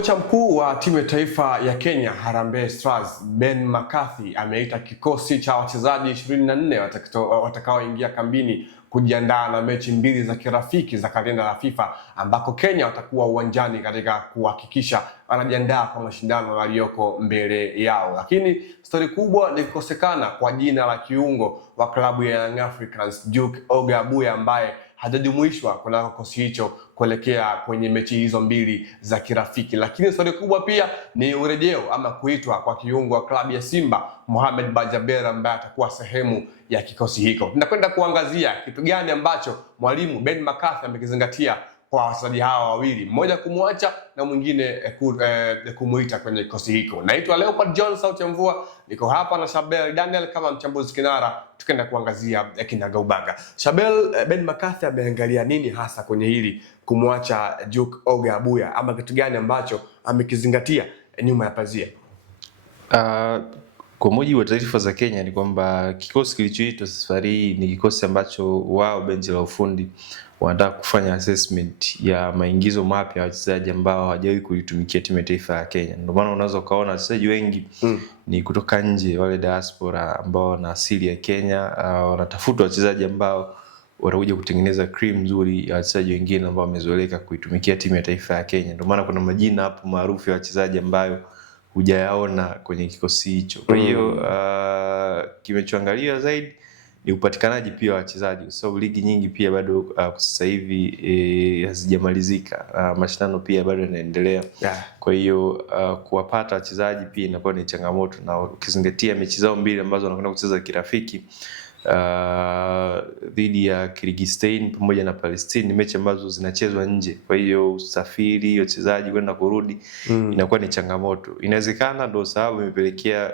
Kocha mkuu wa timu ya taifa ya Kenya Harambee Stars Ben McCarthy ameita kikosi cha wachezaji 24 watakaoingia kambini kujiandaa na mechi mbili za kirafiki za kalenda la FIFA ambako Kenya watakuwa uwanjani katika kuhakikisha wanajiandaa kwa mashindano yaliyoko mbele yao. Lakini stori kubwa ni kukosekana kwa jina la kiungo wa klabu ya Young Africans Duke Oga Abuya ambaye hajajumuishwa kuna kikosi hicho kuelekea kwenye mechi hizo mbili za kirafiki. Lakini stori kubwa pia ni urejeo ama kuitwa kwa kiungo wa klabu ya Simba Mohamed Bajaber ambaye atakuwa sehemu ya kikosi hicho. Tunakwenda kuangazia kitu gani ambacho mwalimu Ben McCarthy amekizingatia kwa wachezaji hawa wawili, mmoja kumwacha na mwingine kumuita kwenye kikosi hicho. Naitwa Leopard John sauti ya mvua, niko hapa na Shabel Daniel kama mchambuzi kinara, tukaenda kuangazia kinagaubaga. Shabel, Ben McCarthy ameangalia nini hasa kwenye hili kumwacha Duke Oga Abuya, ama kitu gani ambacho amekizingatia nyuma ya pazia? Kwa mujibu wa taarifa za Kenya ni kwamba kikosi kilichoitwa safari ni kikosi ambacho wao benchi la ufundi wanataka kufanya assessment ya maingizo mapya ya wachezaji ambao hawajawahi kuitumikia timu ya taifa ya Kenya. Ndio maana unaweza kuona wachezaji wengi ni kutoka nje, wale diaspora ambao wana asili ya Kenya, wanatafuta wachezaji ambao watakuja kutengeneza cream nzuri ya wachezaji wengine ambao wamezoeleka kuitumikia timu ya taifa ya Kenya. Ndio maana kuna majina hapo maarufu ya wachezaji ambayo hujayaona kwenye kikosi hicho. Kwa hiyo kimechoangaliwa zaidi ni upatikanaji pia wa wachezaji, kwa sababu ligi nyingi pia bado sasa hivi hazijamalizika. Mashindano pia bado yanaendelea. Kwa hiyo kuwapata wachezaji pia inakuwa ni changamoto, na ukizingatia mechi zao mbili ambazo wanakwenda kucheza kirafiki dhidi ya Kyrgyzstan pamoja na Palestine ni mechi ambazo zinachezwa nje. Kwa hiyo usafiri, wachezaji kwenda kurudi inakuwa ni changamoto. Inawezekana ndio sababu imepelekea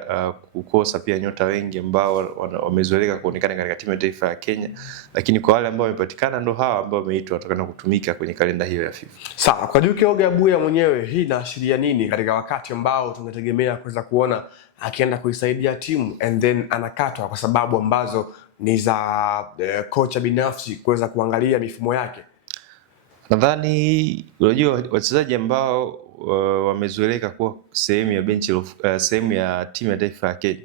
kukosa pia nyota wengi ambao wamezoeleka kuonekana katika timu ya taifa ya Kenya, lakini kwa wale ambao wamepatikana ndio hawa ambao wameitwa watakwenda kutumika kwenye kalenda hiyo ya FIFA. Sawa, kwa Duke Oga Abuya mwenyewe hii inaashiria nini katika wakati ambao tunategemea kuweza kuona akienda kuisaidia timu and then anakatwa kwa sababu ambazo ni za kocha binafsi kuweza kuangalia mifumo yake? Nadhani unajua wachezaji ambao wamezoeleka kuwa sehemu ya benchi sehemu ya timu ya taifa ya Kenya,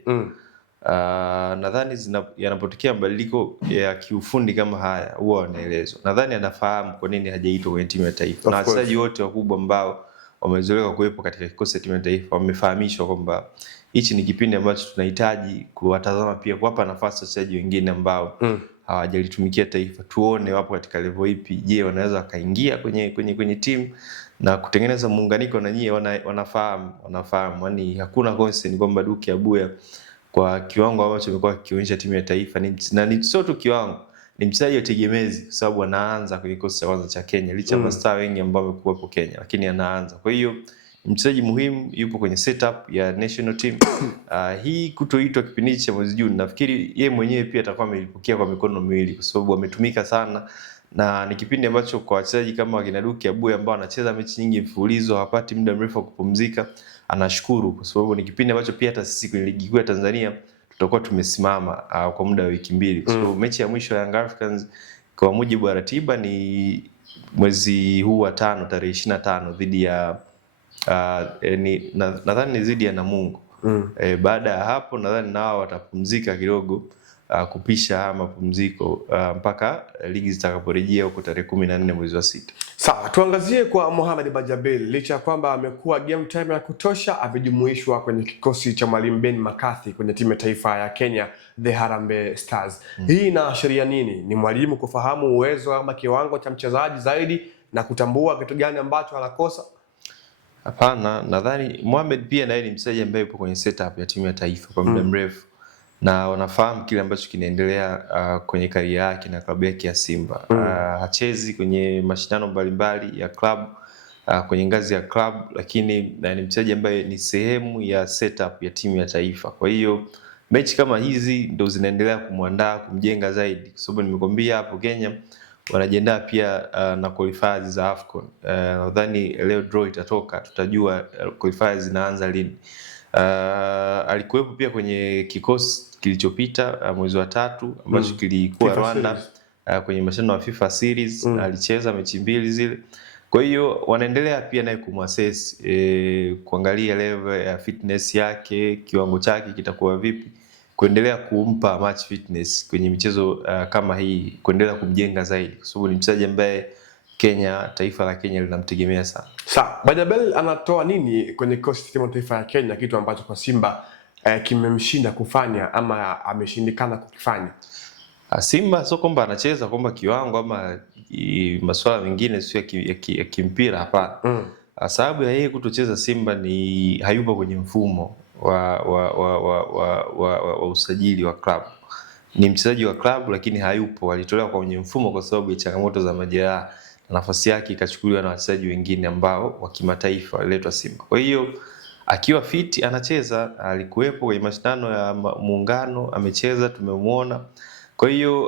nadhani yanapotokea mabadiliko ya kiufundi kama haya huwa wanaelezwa. Nadhani anafahamu kwa nini hajaitwa kwenye timu ya taifa, na wachezaji wote wakubwa ambao wamezoeleka kuwepo katika kikosi cha timu ya taifa wamefahamishwa kwamba hichi ni kipindi ambacho tunahitaji kuwatazama pia, kuwapa nafasi wachezaji wengine ambao hawajalitumikia taifa, tuone wapo katika level ipi. Je, wanaweza wakaingia kwenye timu na kutengeneza muunganiko na nyie wanafahamu. Yaani hakuna concern kwamba Duke Abuya kwa kiwango ambacho amekuwa akionyesha timu ya taifa ni sio tu kiwango, ni mchezaji wa tegemezi kwa sababu anaanza kwenye kikosi cha kwanza cha Kenya licha ya mastaa wengi ambao wamekuwa hapo Kenya, lakini anaanza. Kwa hiyo mchezaji muhimu, yupo kwenye setup ya national team. Hii kutoitwa kipindi cha mwezi Juni, nafikiri yeye mwenyewe pia atakuwa amelipokea kwa mikono miwili kwa sababu ametumika sana, na ni kipindi ambacho kwa wachezaji kama wakina Duke Abuya ambao anacheza mechi nyingi mfululizo hapati muda mrefu wa kupumzika, anashukuru kwa sababu ni kipindi ambacho pia hata sisi kwenye ligi kuu ya Tanzania tutakuwa tumesimama kwa muda wa wiki mbili kwa sababu mechi ya mwisho ya Young Africans kwa mujibu wa ratiba ni mwezi huu wa 5 tarehe 25 dhidi ya nadhani ni dhidi ya Namungo. Baada ya hapo nadhani nao watapumzika kidogo kupisha mapumziko mpaka ligi zitakaporejea huko tarehe 14 mwezi wa 6. Sawa, tuangazie kwa Mohamed Bajaber. Licha kwamba amekuwa game time ya kutosha, amejumuishwa kwenye kikosi cha mwalimu Ben McCarthy kwenye timu ya taifa ya Kenya the Harambee Stars. Hii inaashiria nini? Ni mwalimu kufahamu uwezo ama kiwango cha mchezaji zaidi na kutambua kitu gani ambacho anakosa? Hapana, nadhani Mohamed pia naye ni mchezaji ambaye yupo kwenye setup ya timu ya taifa kwa muda mrefu, na wanafahamu kile ambacho kinaendelea kwenye career yake na klabu yake ya Simba. Hachezi kwenye mashindano mbalimbali ya club kwenye ngazi ya club, lakini ni mchezaji ambaye ni sehemu ya setup ya timu ya taifa. Kwa hiyo mechi kama hizi ndo zinaendelea kumwandaa, kumjenga zaidi, kwa sababu nimekwambia hapo Kenya wanajiandaa pia na qualifiers za AFCON. Nadhani leo draw itatoka, tutajua qualifiers zinaanza lini. Alikuwepo pia kwenye kikosi kilichopita mwezi wa 3 ambacho kilikuwa Rwanda kwenye mashindano ya FIFA series. Alicheza mechi mbili zile. Kwa hiyo wanaendelea pia naye kumassess, kuangalia level ya fitness yake, kiwango chake kitakuwa vipi, kuendelea kumpa match fitness kwenye michezo kama hii, kuendelea kumjenga zaidi, kwa sababu ni mchezaji ambaye taifa la Kenya linamtegemea sana. Sawa, Bajabel anatoa nini kwenye kikosi cha timu ya taifa ya Kenya, kitu ambacho kwa Simba kimemshinda kufanya ama ameshindikana kukifanya? Simba sio kwamba anacheza kwamba kiwango ama masuala mengine sio ya kimpira, hapana. Sababu ya yeye kutocheza Simba ni hayupo kwenye mfumo wa usajili wa klabu. Ni mchezaji wa klabu lakini hayupo, alitolewa kwenye mfumo kwa sababu ya changamoto za majeraha, nafasi yake ikachukuliwa na wachezaji wengine ambao wa kimataifa waliletwa Simba. Kwa hiyo akiwa fit anacheza, alikuwepo kwenye mashindano ya Muungano, amecheza, tumemuona. Kwa hiyo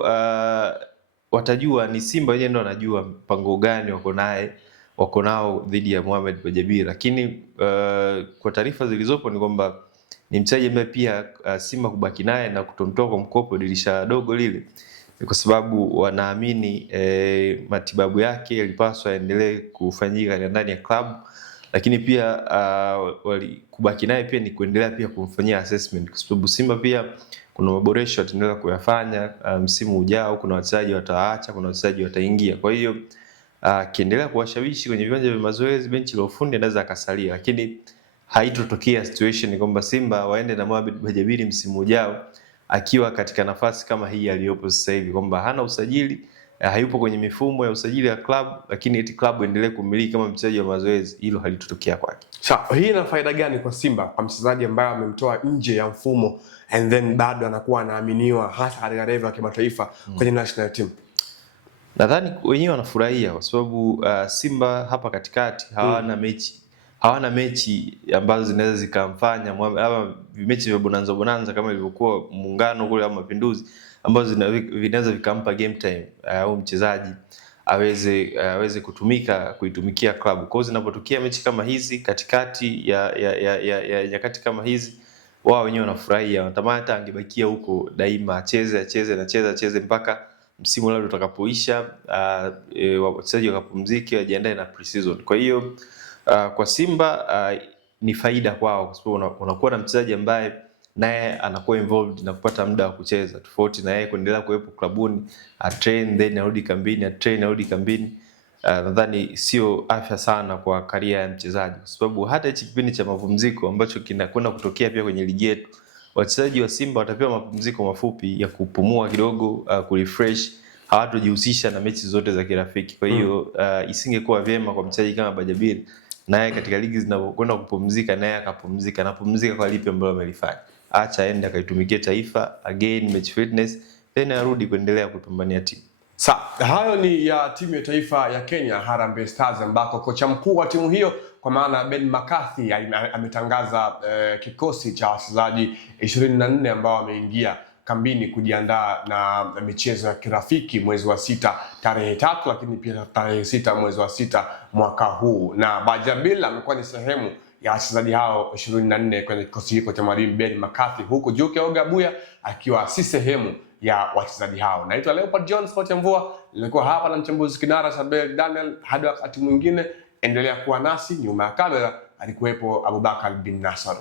watajua, ni Simba wenyewe ndio wanajua mpango gani wako nao dhidi ya Mohamed Bajabir, lakini kwa taarifa zilizopo ni kwamba ni mchezaji ambaye pia Simba kubaki naye na kutomtoa kwa mkopo dirisha dogo lile, kwa sababu wanaamini matibabu yake yalipaswa yaendelee kufanyika ndani ya klabu, lakini pia kubaki naye pia ni kuendelea pia kumfanyia assessment, kwa sababu Simba pia kuna maboresho wataendelea kuyafanya msimu ujao. Kuna wachezaji wataacha, kuna wachezaji wataingia. Kwa hiyo akiendelea kuwashawishi kwenye viwanja vya mazoezi, benchi la ufundi, anaweza akasalia, lakini haitotokea situation kwamba Simba waende na Mohamed Bajabiri msimu ujao akiwa katika nafasi kama hii aliyopo sasa hivi, kwamba hana usajili, hayupo kwenye mifumo ya usajili ya club, lakini eti club endelee kumiliki kama mchezaji wa mazoezi. Hilo halitotokea kwake. Sawa, hii ina faida gani kwa Simba, kwa mchezaji ambaye amemtoa nje ya mfumo and then bado anakuwa anaaminiwa hasa katika level ya kimataifa kwenye national team? Nadhani wenyewe wanafurahia kwa sababu Simba hapa katikati hawana mechi ambazo zinaweza zikamfanya ama mechi vya bonanza kama ilivyokuwa Muungano kule au Mapinduzi, ambazo vinaweza vikampa game time au mchezaji aweze kuitumikia klabu. Kwa hiyo zinapotokea mechi kama hizi katikati ya nyakati kama hizi, wao wenyewe wanafurahia, wanatamani hata angebakia huko daima, acheze mpaka msimu labda utakapoisha, wachezaji wakapumzike, wajiandae na pre-season. Kwa hiyo kwa Simba ni faida kwao, kwa sababu unakuwa na mchezaji ambaye naye anakuwa involved na kupata muda wa kucheza, tofauti na yeye kuendelea kuwepo klabuni, train then arudi kambini. Nadhani sio afya sana kwa career ya mchezaji, kwa sababu hata hichi kipindi cha mapumziko ambacho kinakwenda kutokea pia kwenye ligi yetu, wachezaji wa Simba watapewa mapumziko mafupi ya kupumua kidogo, kurefresh, hawatojihusisha na mechi zote za kirafiki. Kwa hiyo isingekuwa vyema kwa mchezaji kama Bajabir naye katika ligi zinapokwenda kupumzika naye akapumzika. Anapumzika kwa lipi ambalo amelifanya? Acha aende akaitumikie taifa, again match fitness, then arudi kuendelea kupambania timu. Hayo ni ya timu ya taifa ya Kenya, Harambee Stars, ambako kocha mkuu wa timu hiyo kwa maana Ben McCarthy ametangaza kikosi cha wachezaji 24 ambao wameingia kambini kujiandaa na michezo ya kirafiki mwezi wa 6 tarehe 3, lakini pia tarehe 6 mwezi wa 6 mwaka huu. Na Bajabir amekuwa ni sehemu ya wachezaji hao 24 kwenye kikosi hiko cha mwalimu Ben McCarthy, huku Juke Ogabuya akiwa si sehemu ya wachezaji hao. Naitwa Leopard John Sport ya Mvua, nilikuwa hapa na mchambuzi kinara Shabel Daniel. Hadi wakati mwingine, endelea kuwa nasi. Nyuma ya kamera alikuwepo Abubakar bin Nasser.